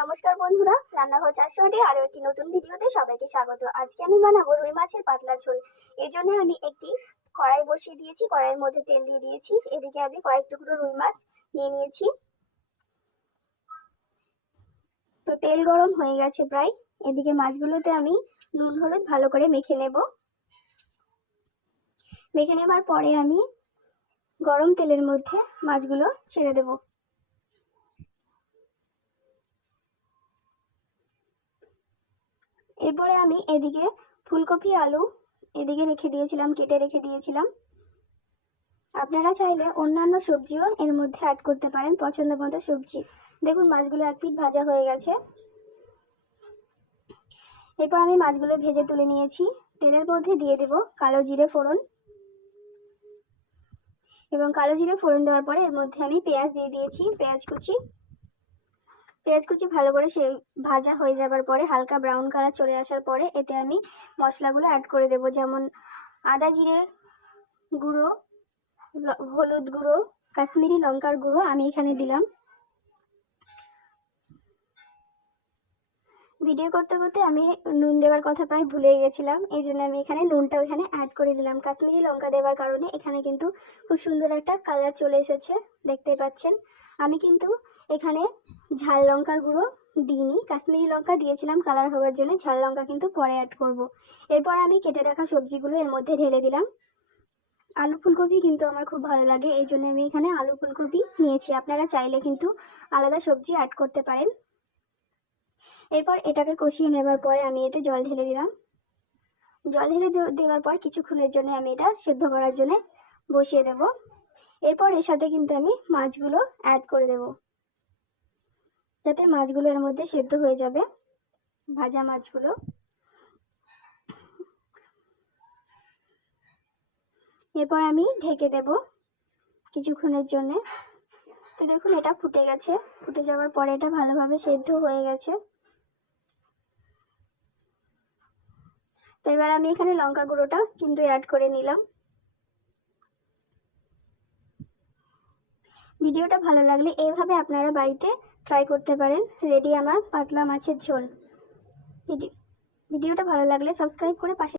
নমস্কার বন্ধুরা, রান্নাঘর ৪০০ আরো একটি নতুন ভিডিওতে সবাইকে স্বাগত। আজকে আমি বানাবো রুই মাছের পাতলা ঝোল। এর জন্য আমি একটি কড়াই বসিয়ে দিয়েছি, কড়াইয়ের মধ্যে তেল দিয়ে দিয়েছি। এদিকে আমি কয়েক টুকরো রুই মাছ নিয়ে নিয়েছি। তো তেল গরম হয়ে গেছে প্রায়। এদিকে মাছগুলোতে আমি নুন হলুদ ভালো করে মেখে নেব। মেখে নেবার পরে আমি গরম তেলের মধ্যে মাছগুলো ছেড়ে দেব। এরপরে আমি এদিকে ফুলকপি আলু এদিকে রেখে দিয়েছিলাম, কেটে রেখে দিয়েছিলাম। আপনারা চাইলে অন্যান্য সবজিও এর মধ্যে অ্যাড করতে পারেন, পছন্দ মতো সবজি। দেখুন মাছগুলো এক পিঠ ভাজা হয়ে গেছে। এরপর আমি মাছগুলো ভেজে তুলে নিয়েছি। তেলের মধ্যে দিয়ে দেব কালো জিরে ফোড়ন, এবং কালো জিরে ফোড়ন দেওয়ার পরে এর মধ্যে আমি পেঁয়াজ দিয়ে দিয়েছি। পেঁয়াজ কুচি ভালো করে সে ভাজা হয়ে যাবার পরে হালকা ব্রাউন কালার চলে আসার পরে এতে আমি মশলাগুলো অ্যাড করে দেব, যেমন আদা জিরে গুঁড়ো, হলুদ গুঁড়ো, কাশ্মীরি লঙ্কার গুঁড়ো আমি এখানে দিলাম। ভিডিও করতে করতে আমি নুন দেওয়ার কথা প্রায় ভুলে গেছিলাম, এই জন্য আমি এখানে নুনটা ওইখানে অ্যাড করে দিলাম। কাশ্মীরি লঙ্কা দেওয়ার কারণে এখানে কিন্তু খুব সুন্দর একটা কালার চলে এসেছে, দেখতে পাচ্ছেন। আমি কিন্তু এখানে ঝাল লঙ্কার গুঁড়ো দিইনি, কাশ্মীরি লঙ্কা দিয়েছিলাম কালার হওয়ার জন্য, ঝাল লঙ্কা কিন্তু পরে অ্যাড করব। এরপর আমি কেটে রাখা সবজিগুলো এর মধ্যে ঢেলে দিলাম। আলু ফুলকপি কিন্তু আমার খুব ভালো লাগে, এই জন্য আমি এখানে আলু ফুলকপি নিয়েছি। আপনারা চাইলে কিন্তু আলাদা সবজি অ্যাড করতে পারেন। এরপর এটাকে কষিয়ে নেবার পরে আমি এতে জল ঢেলে দিলাম। জল ঢেলে দেওয়ার পর কিছুক্ষণের জন্য আমি এটা সেদ্ধ করার জন্য বসিয়ে দেব। এরপর এর সাথে কিন্তু আমি মাছগুলো অ্যাড করে দেব, যাতে মাছগুলো এর মধ্যে সেদ্ধ হয়ে যাবে, ভাজা মাছগুলো। এরপর আমি ঢেকে দেব কিছুক্ষণের জন্য। তো দেখুন এটা ফুটে গেছে, ফুটে যাওয়ার পরে এটা ভালোভাবে সেদ্ধ হয়ে গেছে। তো এবার আমি এখানে লঙ্কা গুঁড়োটা কিন্তু অ্যাড করে নিলাম। ভিডিওটা ভালো লাগলে এইভাবে আপনারা বাড়িতে ট্রাই করতে পারেন। রেডি আমার পাতলা মাছের ঝোল। ভিডিওটা ভালো লাগলে সাবস্ক্রাইব করে পাশে